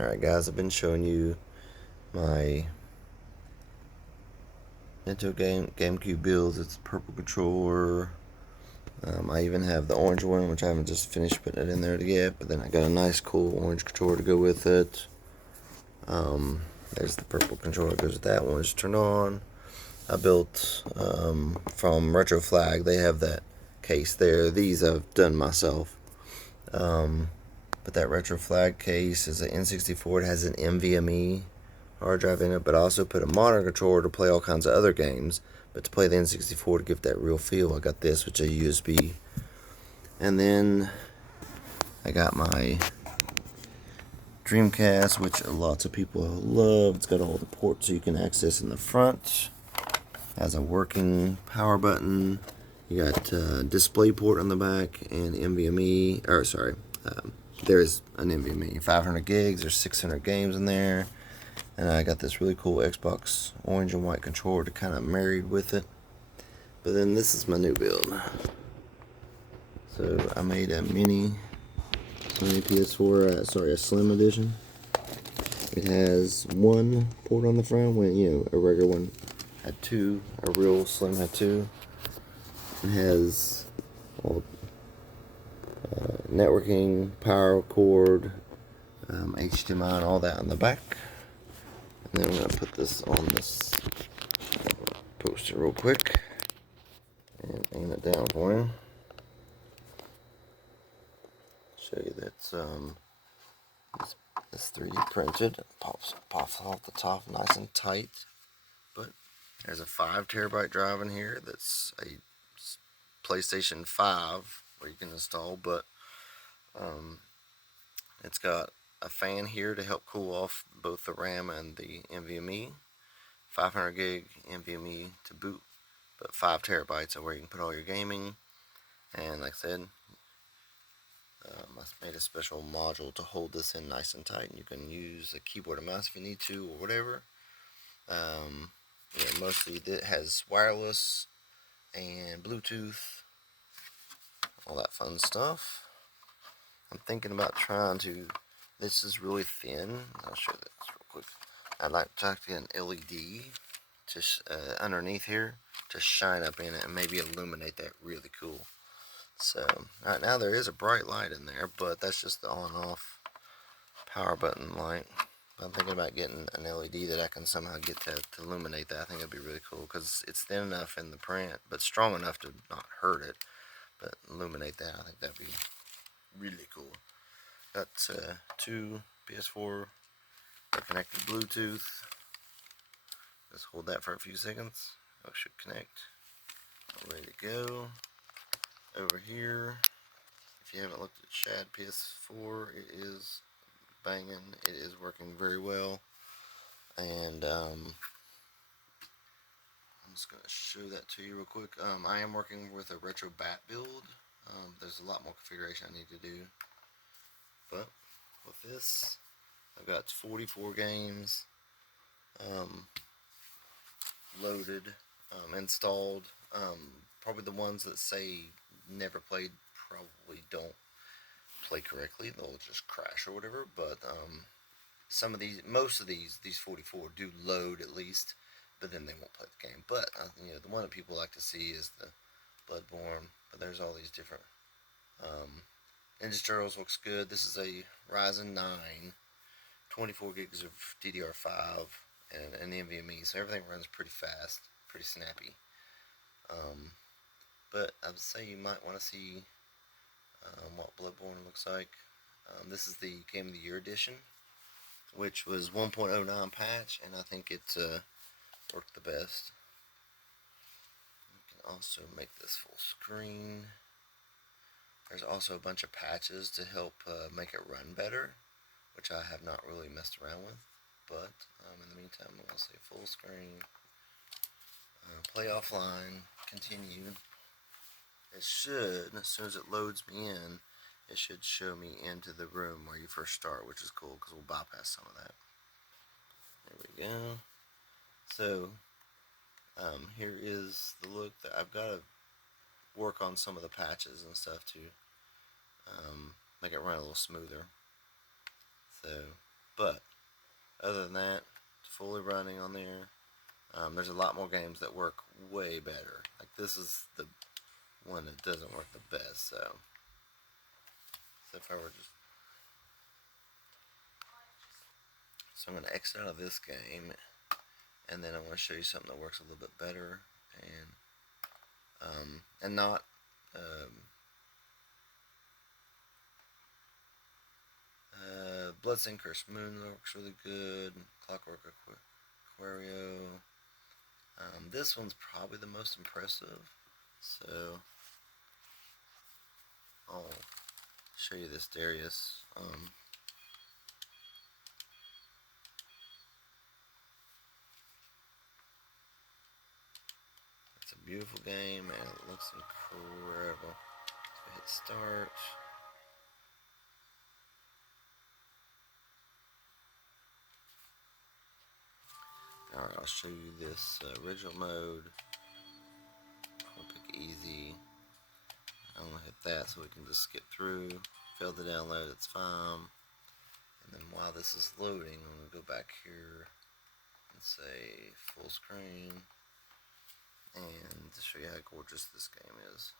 Alright guys, I've been showing you my GameCube builds. It's purple controller. I even have the orange one, which I haven't just finished putting it in there yet, but then I got a nice cool orange controller to go with it. There's the purple controller that goes with that one. Just turned on. I built from Retro Flag. They have that case there. These I've done myself. But that Retro Flag case is an N64. It has an NVMe hard drive in it, but I also put a modern controller to play all kinds of other games. But to play the N64 to give that real feel, I got this, which is a USB. And then I got my Dreamcast, which lots of people love. It's got all the ports so you can access in the front. Has a working power button. You got display port on the back and NVMe. Or sorry, there's an NVMe. 500 gigs. There's 600 games in there. And I got this really cool Xbox orange and white controller to kind of married with it. But then this is my new build. So I made a mini Sony PS4, a slim edition. It has one port on the front, when a regular one had two, a real slim had two. It has all networking, power cord, HDMI, and all that on the back. And then I'm going to put this on this poster real quick and aim it down for you. Show you that's this 3D printed. Pops off the top nice and tight. But there's a 5 terabyte drive in here that's a PlayStation 5 where you can install, but it's got a fan here to help cool off both the RAM and the NVMe. 500 gig NVMe to boot, but 5 terabytes of where you can put all your gaming. And like I said, I made a special module to hold this in nice and tight, and you can use a keyboard and mouse if you need to or whatever. Mostly it has wireless and Bluetooth, all that fun stuff. I'm thinking about trying to, this is really thin, I'll show this real quick. I'd like to get an LED just underneath here to shine up in it and maybe illuminate that really cool. So right now there is a bright light in there, but that's just the on-off power button light. I'm thinking about getting an LED that I can somehow get to illuminate that. I think that'd be really cool because it's thin enough in the print, but strong enough to not hurt it. But illuminate that, I think that'd be really cool. Got 2 PS4 connected Bluetooth. Just hold that for a few seconds. It should connect. Ready to go. Over here, if you haven't looked at Shad PS4, it is banging. It is working very well. And I'm just going to show that to you real quick. I am working with a retro bat build. There's a lot more configuration I need to do. But with this, I've got 44 games loaded, installed. Probably the ones that say never played probably don't play correctly. They'll just crash or whatever. But most of these 44 do load at least, but then they won't play the game. But the one that people like to see is the Bloodborne. But there's all these different. Ninja Turtles looks good. This is a Ryzen 9, 24 gigs of DDR5, and an NVMe, so everything runs pretty fast, pretty snappy. But I would say you might want to see what Bloodborne looks like. This is the Game of the Year edition, which was 1.09 patch, and I think it worked the best. You can also make this full screen. There's also a bunch of patches to help make it run better, which I have not really messed around with. But in the meantime, I'm going to say full screen, play offline, continue. It should, as soon as it loads me in, it should show me into the room where you first start, which is cool because we'll bypass some of that. There we go. So here is the look. That I've got to work on some of the patches and stuff to make it run a little smoother. So, But other than that, it's fully running on there. There's a lot more games that work way better. Like this is the one that doesn't work the best. So if I were just I'm going to exit out of this game, and then I want to show you something that works a little bit better, and not Bloodstained Cursed Moon works really good. Clockwork Aquario. This one's probably the most impressive, so I'll show you this Darius. It's a beautiful game and it looks incredible. So hit start. Alright, I'll show you this original mode. I'll pick easy. I'm going to hit that so we can just skip through. Failed to download, it's fine. And then while this is loading, I'm going to go back here and say full screen. And to show you how gorgeous this game is.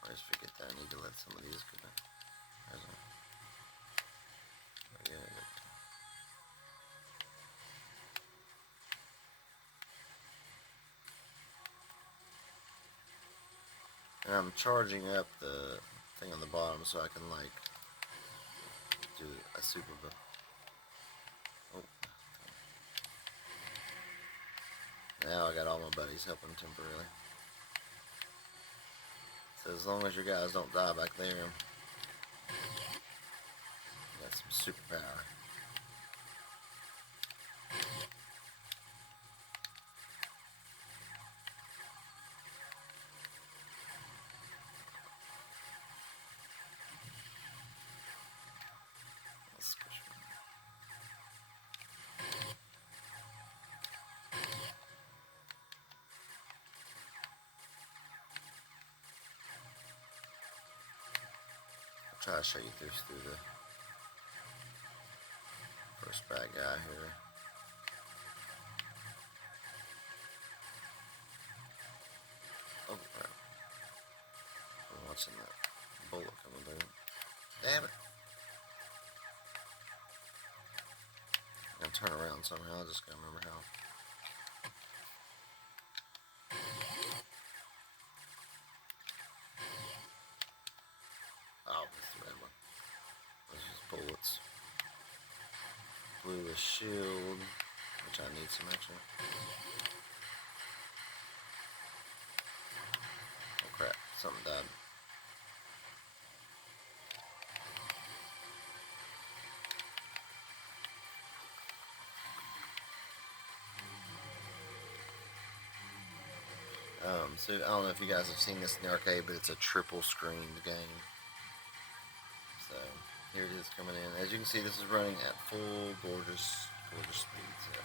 I always forget that I need to let some of these go down. And I'm charging up the thing on the bottom so I can like do a super. Oh. Now I got all my buddies helping temporarily. So as long as your guys don't die back there, you got some superpower. I'll try to show you through the first bad guy here. Oh crap. I'm watching that bullet coming through. Damn it. I'm gonna turn around somehow, I just gotta remember how. Oh, this is the red one. This is bullets. Blue is shield, which I need some actually. Oh crap, something died. So I don't know if you guys have seen this in the arcade, but it's a triple screened game. So here it is coming in. As you can see, this is running at full gorgeous speed. So.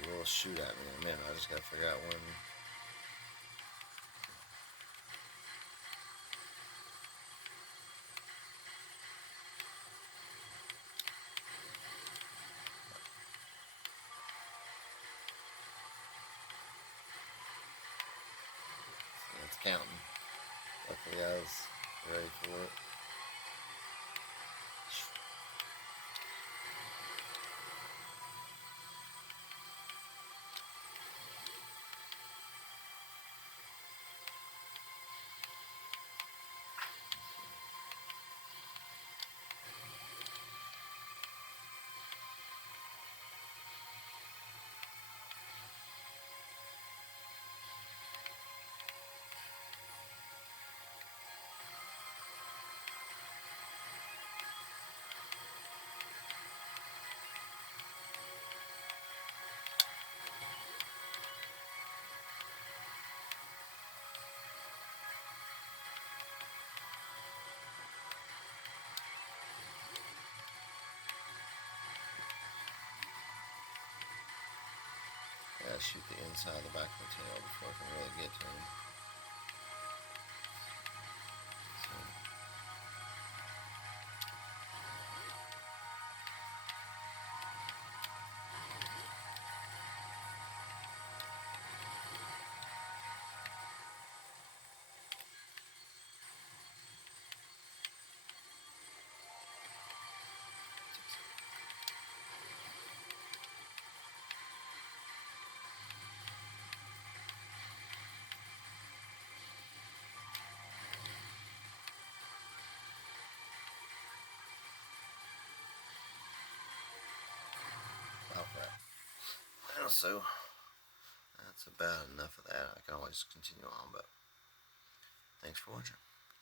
He will shoot at me in a minute. I just gotta figure out when. It's counting. Hopefully, I was ready for it. gotta shoot the inside of the back of the tail before I can really get to him. So, about that. So that's about enough of that. I can always continue on, but thanks for watching.